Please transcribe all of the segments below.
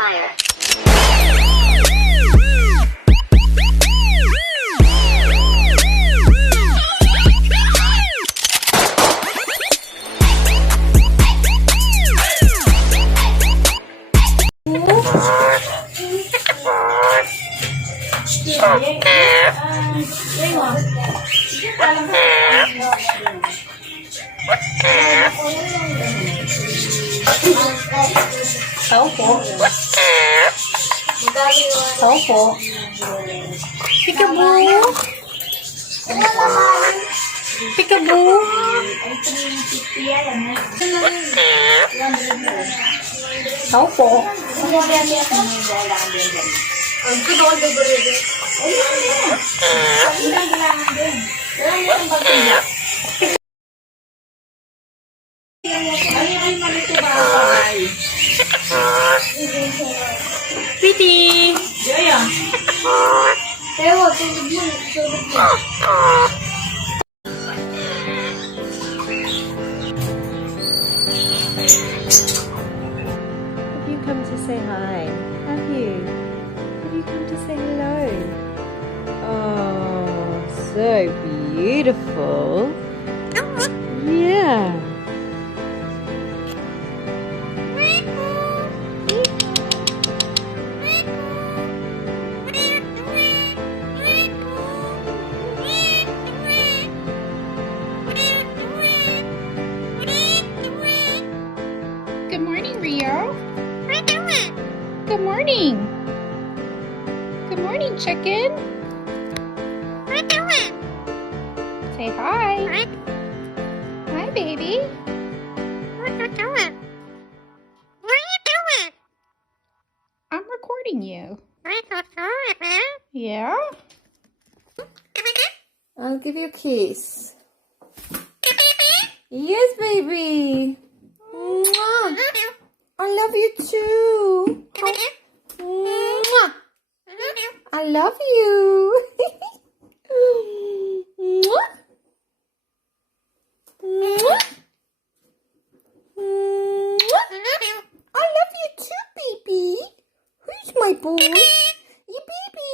fire. Xấu phố. Xấu phố. Peekaboo. Peekaboo. Xấu phố. Pretty. Have you come to say hi? Have you? Have you come to say hello? Oh, so beautiful. Yeah. Good morning, Rio. Good morning. Good morning, chicken. Say hi. Hi, baby. I'm recording you. Yeah? I'll give you a kiss. Yes, baby. Mwah. I love you too. Mwah. I love you. Mwah. Mwah. Mwah. I love you too, baby. Who's my boy? You baby.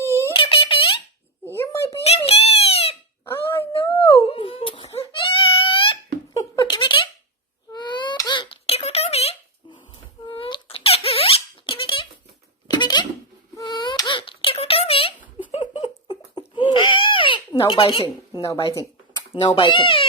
You're my baby. I know. No biting. No biting. No biting.